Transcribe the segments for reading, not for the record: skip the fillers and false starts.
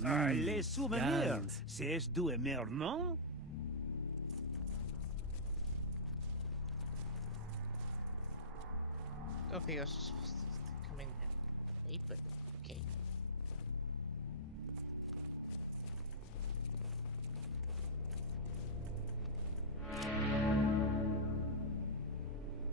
Les souvenirs, c'est du aimer, non? Don't think I was supposed to come in late, but okay.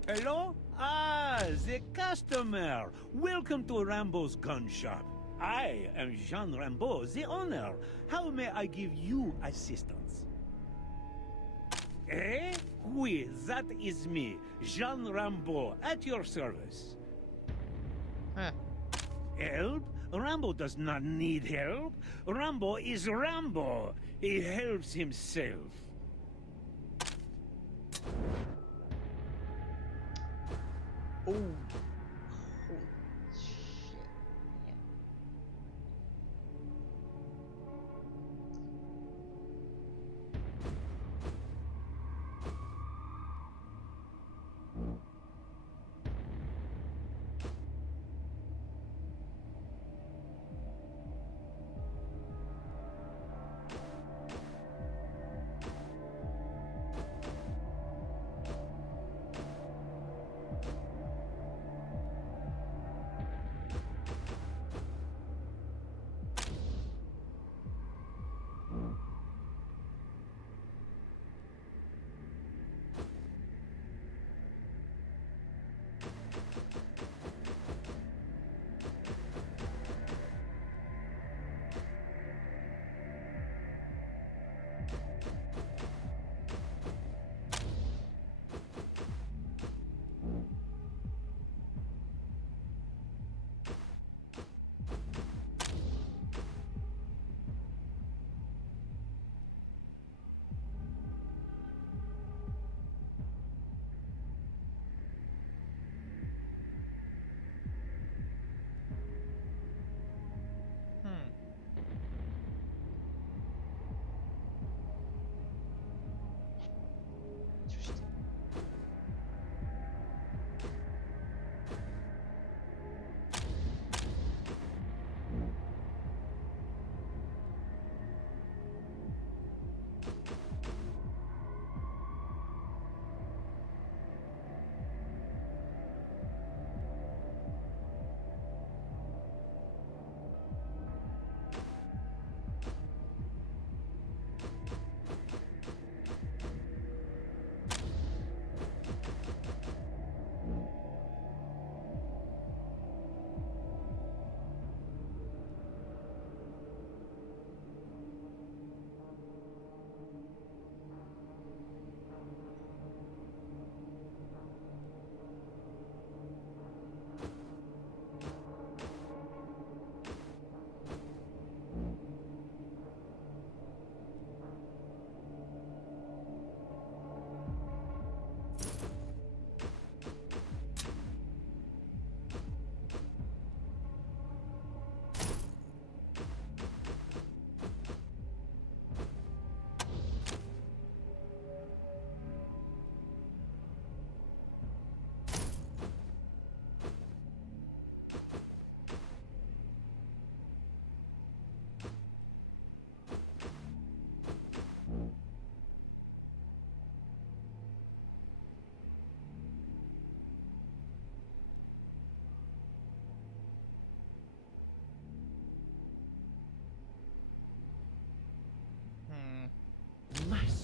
Hello? Ah, the customer. Welcome to Rambo's gun shop. I am Jean Rambo, the owner. How may I give you assistance? Eh? Oui, that is me, Jean Rambo, at your service. Huh. Help? Rambo does not need help. Rambo is Rambo. He helps himself. Oh. Holy shit. Yeah. Interesting.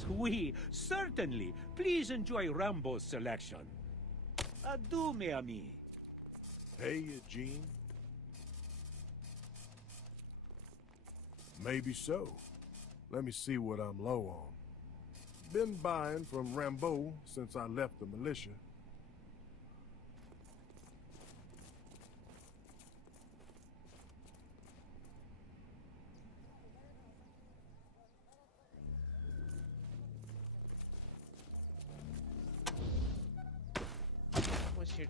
Oui, certainly. Please enjoy Rambo's selection. Adieu, mes amis. Hey, Eugene. Maybe so. Let me see what I'm low on. Been buying from Rambo since I left the militia. What's your...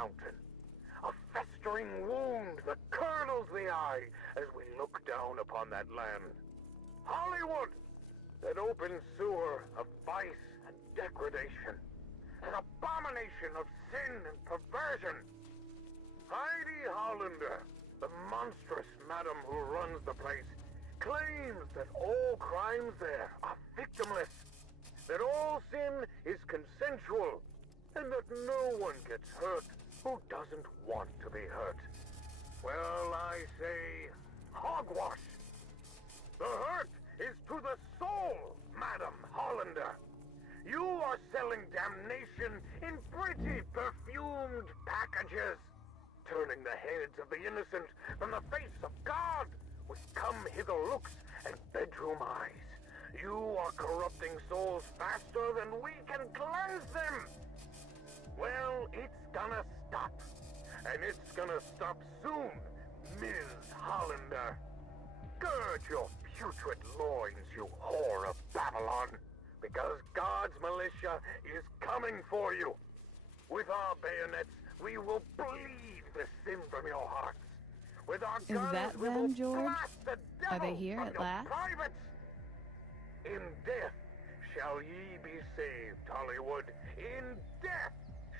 mountain. A festering wound that curdles the eye as we look down upon that land. Hollywood, that open sewer of vice and degradation. An abomination of sin and perversion. Heidi Hollander, the monstrous madam who runs the place, claims that all crimes there are victimless, that all sin is consensual, and that no one gets hurt who doesn't want to be hurt. Well, I say, hogwash. The hurt is to the soul, Madam Hollander. You are selling damnation in pretty perfumed packages, turning the heads of the innocent from the face of God with come-hither looks and bedroom eyes. You are corrupting souls faster than we can cleanse them. Well, it's gonna stop. And it's gonna stop soon, Ms. Hollander. Gird your putrid loins, you whore of Babylon, because God's militia is coming for you. With our bayonets, we will bleed the sin from your hearts. With our Is guns, that we them, will George? blast the devil Are they here from at your last? privates. In death shall ye be saved, Hollywood. In death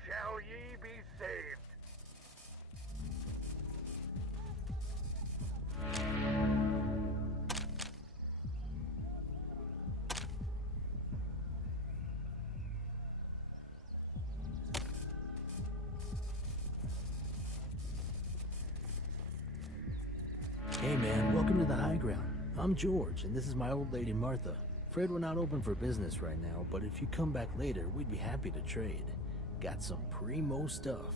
shall ye be saved. Hey man, welcome to the high ground. I'm George, and this is my old lady Martha. Afraid we're not open for business right now, but if you come back later, we'd be happy to trade. Got some primo stuff.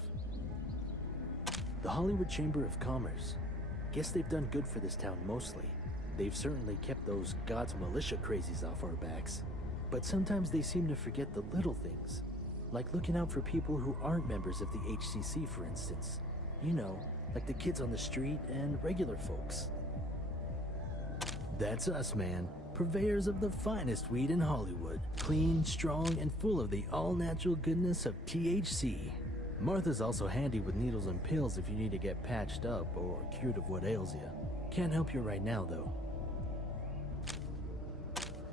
The Hollywood Chamber of Commerce. Guess they've done good for this town mostly. They've certainly kept those God's militia crazies off our backs. But sometimes they seem to forget the little things. Like looking out for people who aren't members of the HCC, for instance. You know, like the kids on the street and regular folks. That's us, man. Purveyors of the finest weed in Hollywood. Clean, strong, and full of the all-natural goodness of THC. Martha's also handy with needles and pills if you need to get patched up or cured of what ails you. Can't help you right now, though.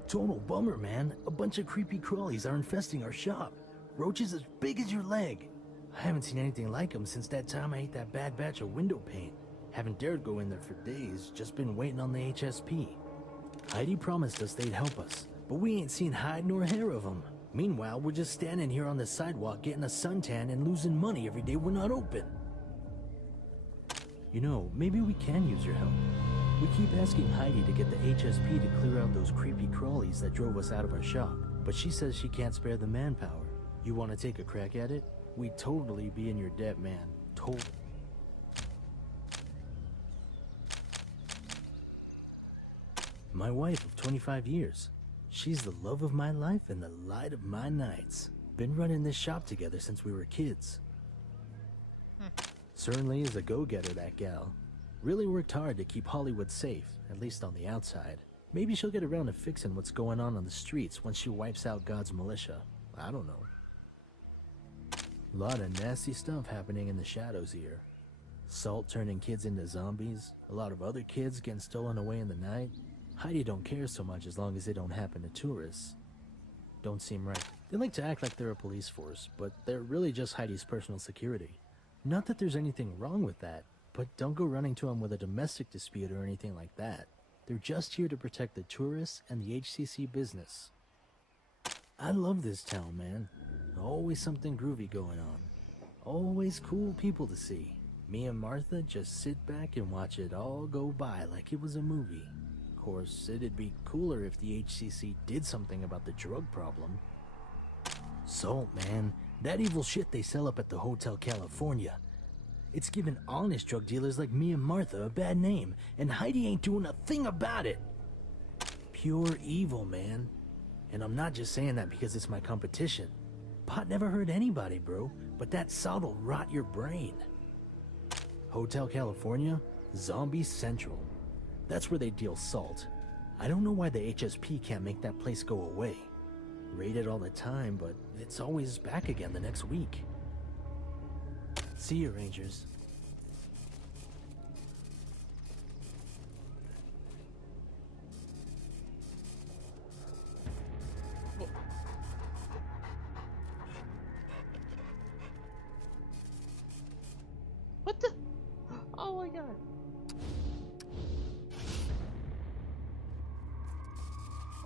Total bummer, man. A bunch of creepy crawlies are infesting our shop. Roaches as big as your leg. I haven't seen anything like them since that time I ate that bad batch of window paint. Haven't dared go in there for days, just been waiting on the HSP. Heidi promised us they'd help us, but we ain't seen hide nor hair of them. Meanwhile, we're just standing here on the sidewalk getting a suntan and losing money every day we're not open. You know, maybe we can use your help. We keep asking Heidi to get the HSP to clear out those creepy crawlies that drove us out of our shop, but she says she can't spare the manpower. You want to take a crack at it? We'd totally be in your debt, man. Totally. My wife of 25 years. She's the love of my life and the light of my nights. Been running this shop together since we were kids. Certainly is a go-getter, that gal. Really worked hard to keep Hollywood safe, at least on the outside. Maybe she'll get around to fixing what's going on the streets once she wipes out God's militia. I don't know. Lot of nasty stuff happening in the shadows here. Salt turning kids into zombies, a lot of other kids getting stolen away in the night. Heidi don't care so much as long as they don't happen to tourists. Don't seem right. They like to act like they're a police force, but they're really just Heidi's personal security. Not that there's anything wrong with that, but don't go running to them with a domestic dispute or anything like that. They're just here to protect the tourists and the HCC business. I love this town, man. Always something groovy going on. Always cool people to see. Me and Martha just sit back and watch it all go by like it was a movie. Of course, it'd be cooler if the HCC did something about the drug problem. Salt, man. That evil shit they sell up at the Hotel California. It's giving honest drug dealers like me and Martha a bad name, and Heidi ain't doing a thing about it. Pure evil, man. And I'm not just saying that because it's my competition. Pot never hurt anybody, bro, but that salt'll rot your brain. Hotel California, Zombie Central. That's where they deal salt. I don't know why the HSP can't make that place go away. Raided all the time, but it's always back again the next week. See you, Rangers. What the? Oh my god.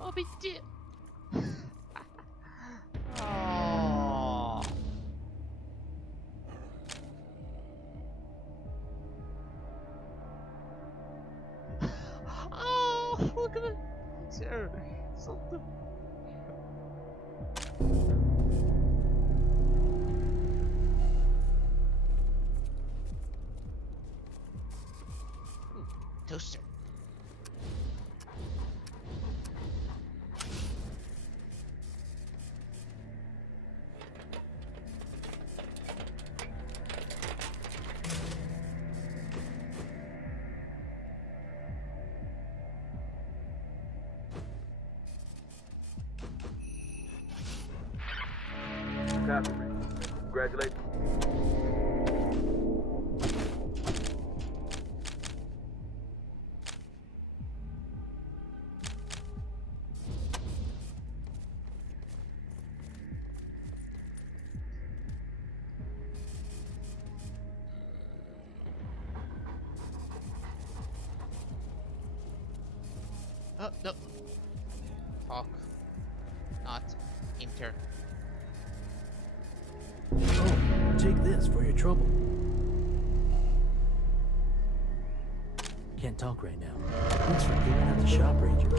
Oh, big deal. Oh. Oh, look at the picture. Something. Toaster. Copy me. Congratulations. Oh, no. Talk. Not enter. Oh, take this for your trouble. Can't talk right now. Thanks for clearing out the shop, Ranger.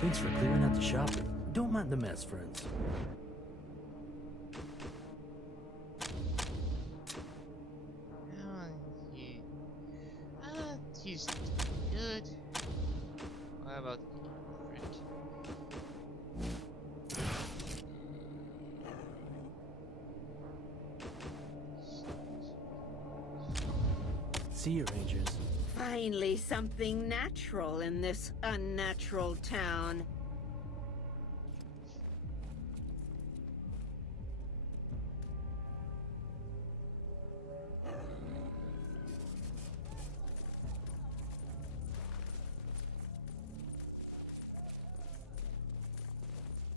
Thanks for clearing out the shop. Don't mind the mess, friends. He's good. What about friend? See you, Rangers. Finally, something natural in this unnatural town.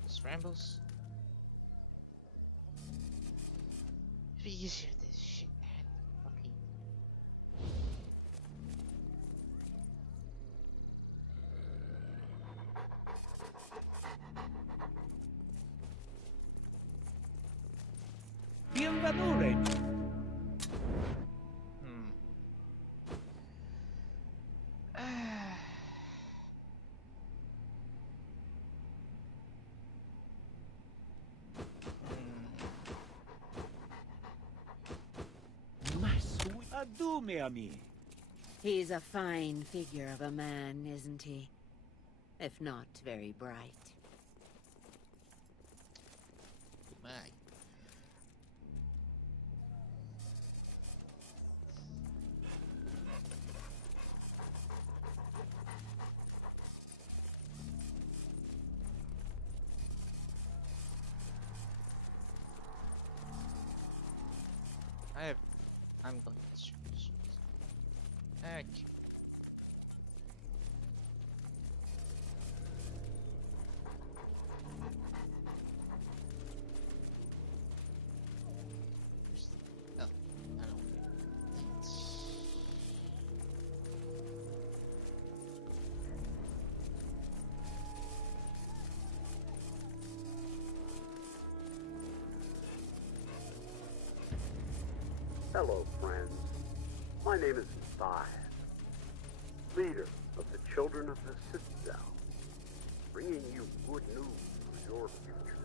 Scrambles. It'd be easier this shit, man. Fucking. Bienvenu, Ranger. My sweet adieu, mes amis. He's a fine figure of a man, isn't he? If not very bright. Goodbye. I'm going to shoot this. Okay. Oh, I don't. Hello, friends. My name is Thai, leader of the Children of the Citadel, bringing you good news for your future.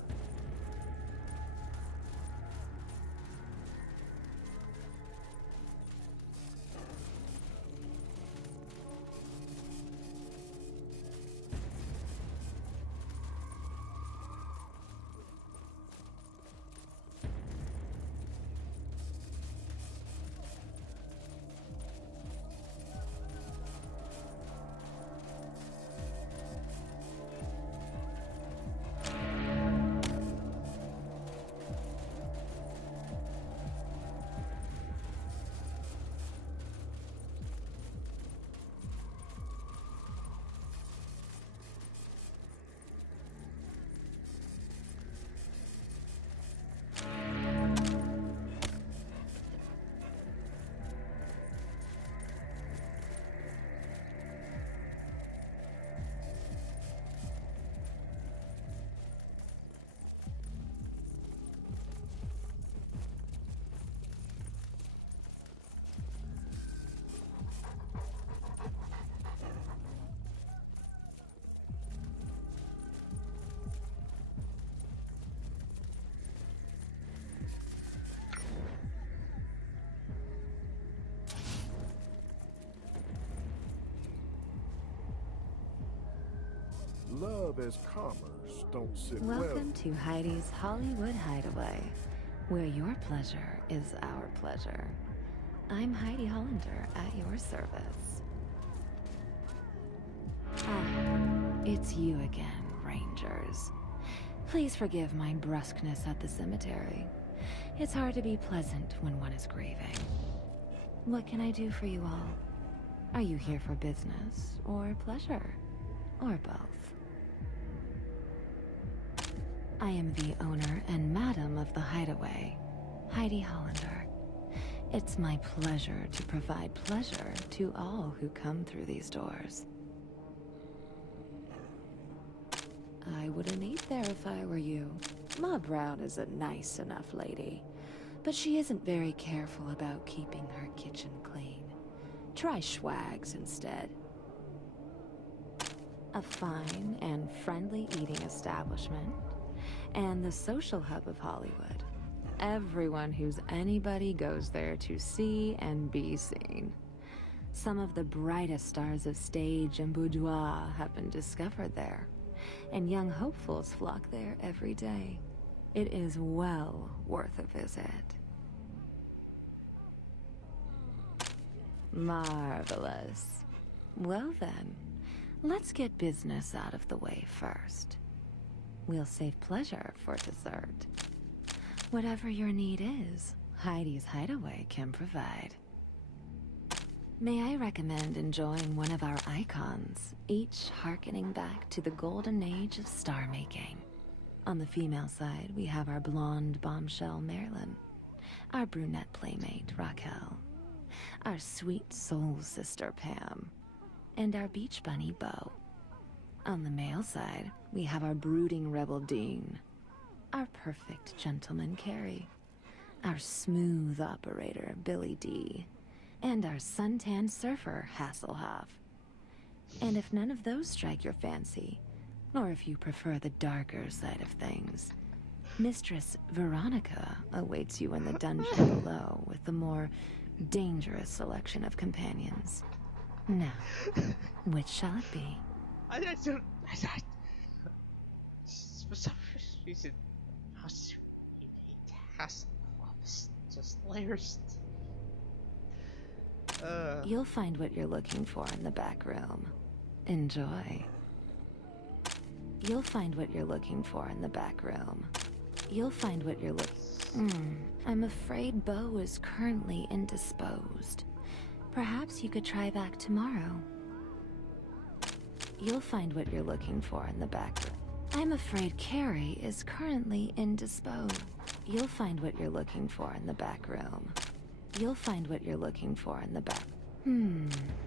love as commerce don't sit well. Welcome to Heidi's Hollywood Hideaway, where your pleasure is our pleasure. I'm Heidi Hollander at your service. Ah, it's you again, Rangers. Please forgive my brusqueness at the cemetery. It's hard to be pleasant when one is grieving. What can I do for you all? Are you here for business, or pleasure, or both? I am the owner and madam of the Hideaway, Heidi Hollander. It's my pleasure to provide pleasure to all who come through these doors. I wouldn't eat there if I were you. Ma Brown is a nice enough lady, but she isn't very careful about keeping her kitchen clean. Try Schwag's instead. A fine and friendly eating establishment, and the social hub of Hollywood. Everyone who's anybody goes there to see and be seen. Some of the brightest stars of stage and boudoir have been discovered there, and young hopefuls flock there every day. It is well worth a visit. Marvelous. Well then, let's get business out of the way first. We'll save pleasure for dessert. Whatever your need is, Heidi's Hideaway can provide. May I recommend enjoying one of our icons, each hearkening back to the golden age of star-making. On the female side, we have our blonde bombshell Marilyn, our brunette playmate Raquel, our sweet soul sister Pam, and our beach bunny Beau. On the male side, we have our brooding rebel Dean, our perfect gentleman Carrie, our smooth operator Billy D, and our suntan surfer Hasselhoff. And if none of those strike your fancy, or if you prefer the darker side of things, Mistress Veronica awaits you in the dungeon below with the more dangerous selection of companions. Now, which shall it be? I for some reason, it has just layers. You'll find what you're looking for in the back room. Enjoy. You'll find what you're looking for in the back room. You'll find what you're I'm afraid Beau is currently indisposed. Perhaps you could try back tomorrow. You'll find what you're looking for in the back room. I'm afraid Carrie is currently indisposed. You'll find what you're looking for in the back room. You'll find what you're looking for in the back.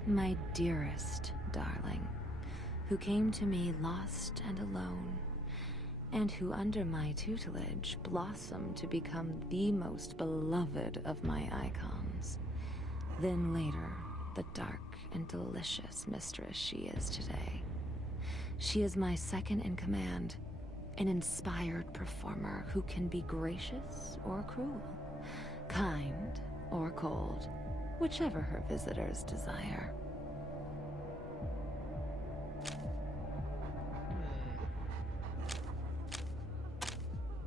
My dearest darling, who came to me lost and alone, and who under my tutelage blossomed to become the most beloved of my icons. Then later, the dark and delicious mistress she is today. She is my second in command, an inspired performer who can be gracious or cruel, kind or cold, whichever her visitors desire.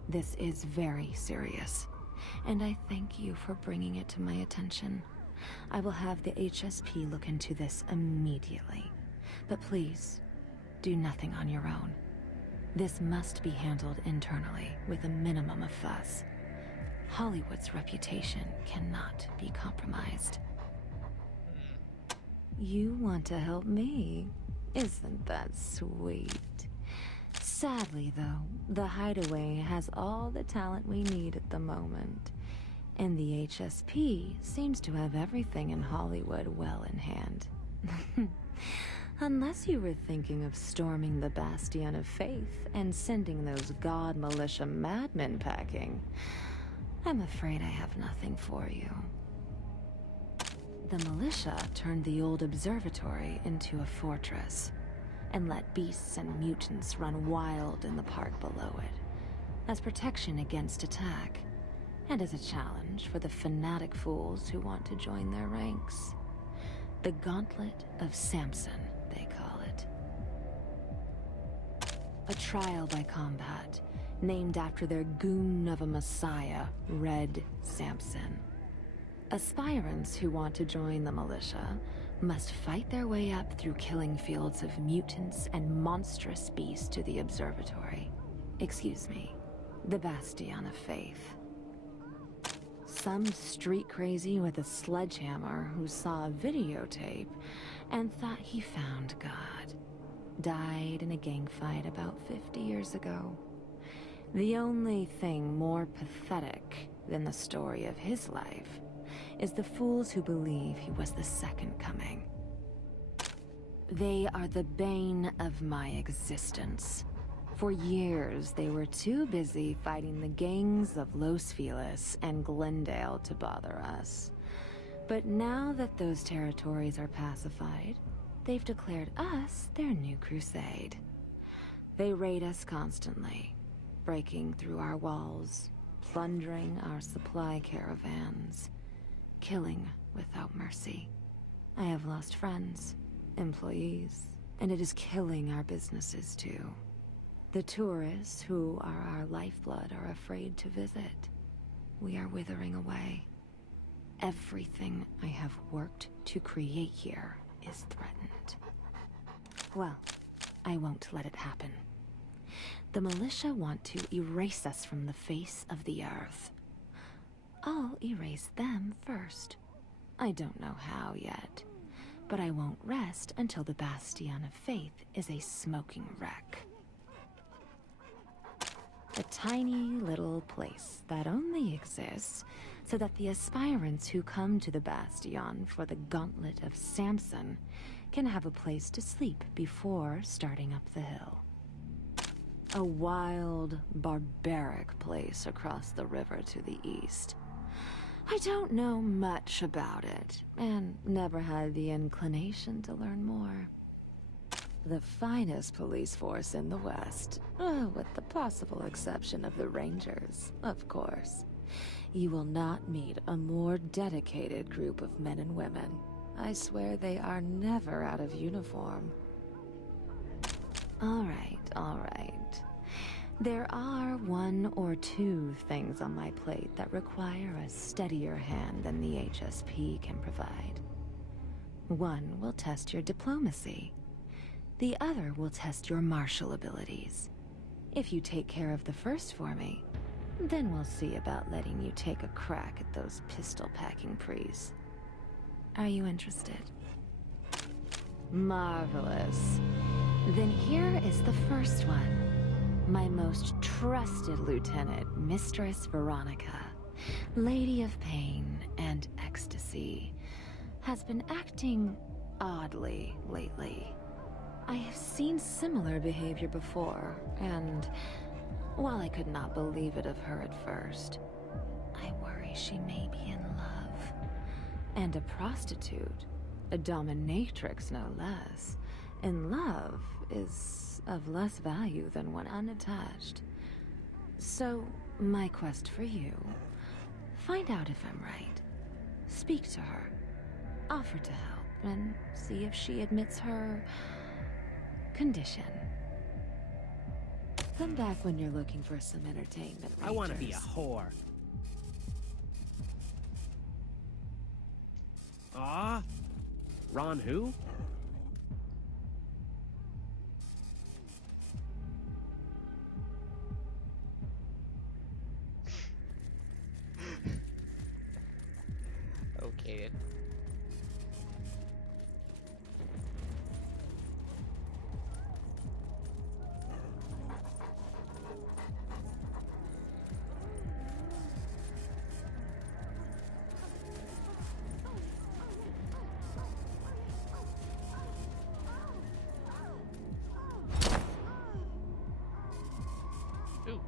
This is very serious, and I thank you for bringing it to my attention. I will have the HSP look into this immediately, but please, do nothing on your own. This must be handled internally with a minimum of fuss. Hollywood's reputation cannot be compromised. You want to help me? Isn't that sweet? Sadly, though, the Hideaway has all the talent we need at the moment, and the HSP seems to have everything in Hollywood well in hand. Unless you were thinking of storming the Bastion of Faith and sending those god militia madmen packing, I'm afraid I have nothing for you. The militia turned the old observatory into a fortress, and let beasts and mutants run wild in the park below it, as protection against attack, and as a challenge for the fanatic fools who want to join their ranks. The Gauntlet of Samson, they call it. a trial by combat, named after their goon of a messiah, Red Samson. Aspirants who want to join the militia must fight their way up through killing fields of mutants and monstrous beasts to the observatory. Excuse me, the Bastion of Faith. Some street crazy with a sledgehammer who saw a videotape and thought he found God died in a gang fight about 50 years ago. The only thing more pathetic than the story of his life is the fools who believe he was the second coming. They are the bane of my existence. For years, they were too busy fighting the gangs of Los Feliz and Glendale to bother us. But now that those territories are pacified, they've declared us their new crusade. They raid us constantly, breaking through our walls, plundering our supply caravans, killing without mercy. I have lost friends, employees, and it is killing our businesses too. The tourists who are our lifeblood are afraid to visit. We are withering away. Everything I have worked to create here is threatened. Well, I won't let it happen. The militia want to erase us from the face of the earth. I'll erase them first. I don't know how yet, but I won't rest until the Bastion of Faith is a smoking wreck. A tiny little place that only exists so that the aspirants who come to the Bastion for the Gauntlet of Samson can have a place to sleep before starting up the hill. A wild, barbaric place across the river to the east. I don't know much about it, and never had the inclination to learn more. The finest police force in the West, with the possible exception of the Rangers, of course. You will not meet a more dedicated group of men and women. I swear they are never out of uniform. All right. There are one or two things on my plate that require a steadier hand than the HSP can provide. One will test your diplomacy. The other will test your martial abilities. If you take care of the first for me, then we'll see about letting you take a crack at those pistol-packing priests. Are you interested? Marvelous. Then here is the first one. My most trusted lieutenant, Mistress Veronica, Lady of Pain and Ecstasy, has been acting oddly lately. I have seen similar behavior before, and while I could not believe it of her at first, I worry she may be in love. And a prostitute, a dominatrix no less, in love is of less value than one unattached. So, my quest for you, find out if I'm right. Speak to her, offer to help, and see if she admits her condition. Come back when you're looking for some entertainment, Rangers. I want to be a whore. Ah? Ron who? Okay. Ooh.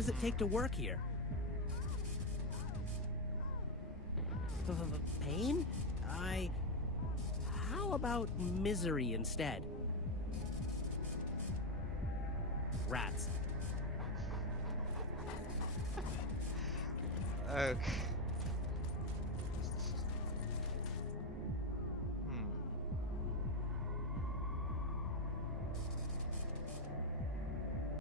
does it take to work here? Pain? How about misery instead? Rats. Okay.